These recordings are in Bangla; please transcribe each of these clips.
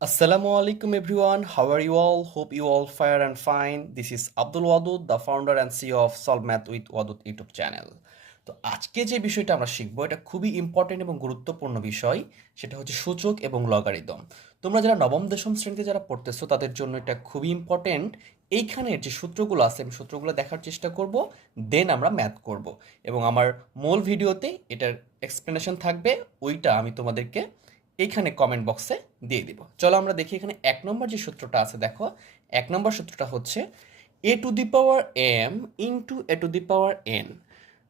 Assalamu alaikum everyone. How are you all? Hope you all fair and fine. This is Abdul Wadud, the founder and CEO of Solve Math with Wadud YouTube channel তো আজকে যে বিষয়টা আমরা শিখব এটা খুবই ইম্পর্টেন্ট এবং গুরুত্বপূর্ণ বিষয় সেটা হচ্ছে সূচক এবং লগারিদম তোমরা যারা নবম দশম শ্রেণীতে যারা পড়তেছো তাদের জন্য এটা খুবই ইম্পর্টেন্ট এইখানের যে সূত্রগুলো আছে আমি সূত্রগুলো দেখার চেষ্টা করব দেন আমরা ম্যাথ করব এবং আমার মূল ভিডিওতে এটার এক্সপ্লেনেশন থাকবে ওইটা আমি তোমাদেরকে এইখানে কমেন্ট বক্সে দিয়ে দিব। চলো আমরা দেখি এখানে এক নম্বর যে সূত্রটা আছে, দেখো। এক নম্বর সূত্রটা হচ্ছে a to the power m into a to the power n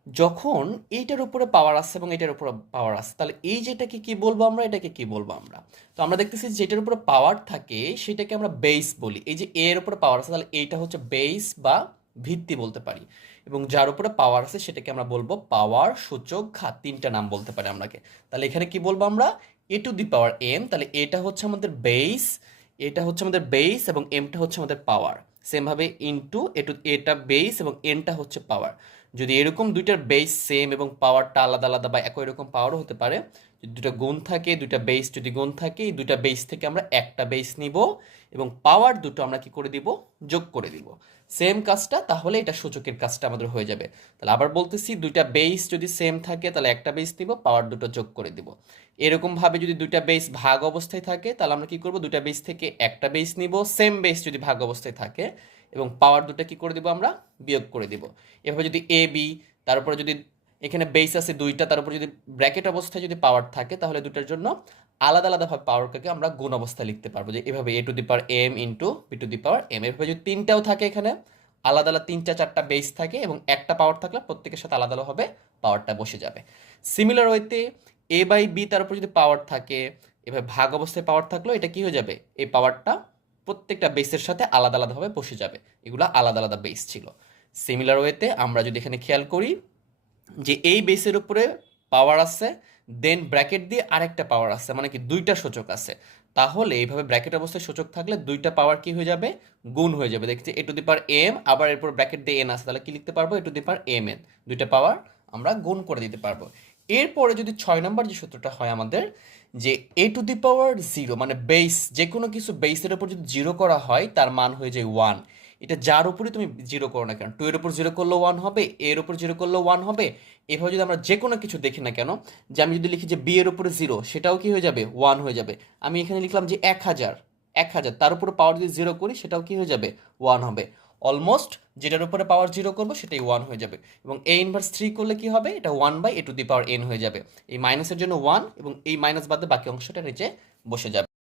যখন এইটার উপরে পাওয়ার আসছে এবং এটার উপরে পাওয়ার আসছে, তাহলে এই যেটাকে কি বলব আমরা? এটাকে কি বলব আমরা? তো আমরা দেখতেছি যেটার উপরে পাওয়ার থাকে, সেটাকে আমরা বেস বলি। এই যে এর উপরে পাওয়ার আছে, তাহলে এইটা হচ্ছে বেস বা ভিত্তি বলতে পারি। এবং যার উপরে পাওয়ার আছে সেটাকে আমরা বলব পাওয়ার সূচক ঘাত তিনটা নাম বলতে পারি আমরাকে। তাহলে এখানে কি বলব আমরা? এ টু দি পাওয়ার এম তাহলে এটা হচ্ছে আমাদের বেস এটা হচ্ছে আমাদের বেস এবং এমটা হচ্ছে আমাদের পাওয়ার সেমভাবে ইনটু এটু এটা বেস এবং এনটা হচ্ছে পাওয়ার যদি এরকম দুইটার বেস সেম এবং পাওয়ারটা আলাদা আলাদা বা একই রকম পাওয়ারও হতে পারে দুটা গুণ থাকে, দুইটা বেস যদি গুণ থাকে, এই দুইটা বেস থেকে আমরা একটা বেস নিব এবং পাওয়ার দুটো আমরা কি করে দিব? যোগ করে দিব। সেম কাজটা, তাহলে এটা সূচকের কাজটা আমাদের হয়ে যাবে। তাহলে আবার বলতেছি, দুইটা বেস যদি সেম থাকে, তাহলে একটা বেস নিব পাওয়ার দুটো যোগ করে দিব। এরকম ভাবে যদি দুইটা বেস ভাগ অবস্থায় থাকে, তাহলে আমরা কি করব? দুইটা বেস থেকে একটা বেস নিব সেম বেস যদি ভাগ অবস্থায় থাকে, এবং পাওয়ার দুটো কি করে দিব আমরা? বিয়োগ করে দিব। এভাবে যদি এ বি তারপরে যদি এখানে বেস আছে দুইটা, তার উপর যদি ব্র্যাকেট অবস্থায় যদি পাওয়ার থাকে, তাহলে দুটার জন্য আলাদা আলাদাভাবে পাওয়ারটাকে আমরা গুণ অবস্থায় লিখতে পারব। যে এভাবে a to the power m into b to the power m এভাবে যদি তিনটাও থাকে এখানে, আলাদা আলাদা তিনটা চারটা বেস থাকে এবং একটা পাওয়ার থাকলে প্রত্যেকের সাথে আলাদা আলাদাভাবে পাওয়ারটা বসে যাবে। সিমিলার ওয়েতে এ বাই বি তার উপর যদি পাওয়ার থাকে, এভাবে ভাগ অবস্থায় পাওয়ার থাকলেও এটা কি হয়ে যাবে? এই পাওয়ারটা প্রত্যেকটা বেসের সাথে আলাদা আলাদাভাবে বসে যাবে। এগুলো আলাদা আলাদা বেস ছিল। সিমিলার ওয়েতে আমরা যদি এখানে খেয়াল করি যে এই বেসের উপরে পাওয়ার আছে দেন ব্র্যাকেট দিয়ে আরেকটা পাওয়ার আছে মানে কি দুইটা সূচক আছে। তাহলে এইভাবে ব্র্যাকেট অবস্থায় সূচক থাকলে দুইটা পাওয়ার কি হয়ে যাবে? গুণ হয়ে যাবে। দেখছি এ টু দি পাওয়ার এম আবার এরপর ব্র্যাকেট দিয়ে এন আছে, তাহলে কি লিখতে পারব? A to the power m n দুইটা পাওয়ার আমরা গুণ করে দিতে পারব। এরপরে যদি ছয় নম্বর যে সূত্রটা হয় আমাদের, যে a to the power zero মানে বেস যে কোনো কিছু বেসের উপর যদি জিরো করা হয়, তার মান হয়ে যায় ওয়ান এটা যার উপরে তুমি জিরো করো না কেন? টু এর উপর জিরো করলেও ওয়ান হবে এ এর উপর জিরো করলেও ওয়ান হবে। এভাবে যদি আমরা যে কোনো কিছু দেখি না কেন, যে আমি যদি লিখি যে বি এর উপরে জিরো সেটাও কি হয়ে যাবে? ওয়ান হয়ে যাবে। আমি এখানে লিখলাম যে এক হাজার এক হাজার, তার উপরে পাওয়ার যদি জিরো করি, সেটাও কি হয়ে যাবে? ওয়ান হবে। অলমোস্ট যেটার উপরে পাওয়ার জিরো করব, সেটাই ওয়ান হয়ে যাবে। এবং এ ইনভার্স থ্রি করলে কি হবে? এটা one by a to the power n হয়ে যাবে। এই মাইনাসের জন্য ওয়ান এবং এই মাইনাস বাদে বাকি অংশটা নিচে বসে যাবে।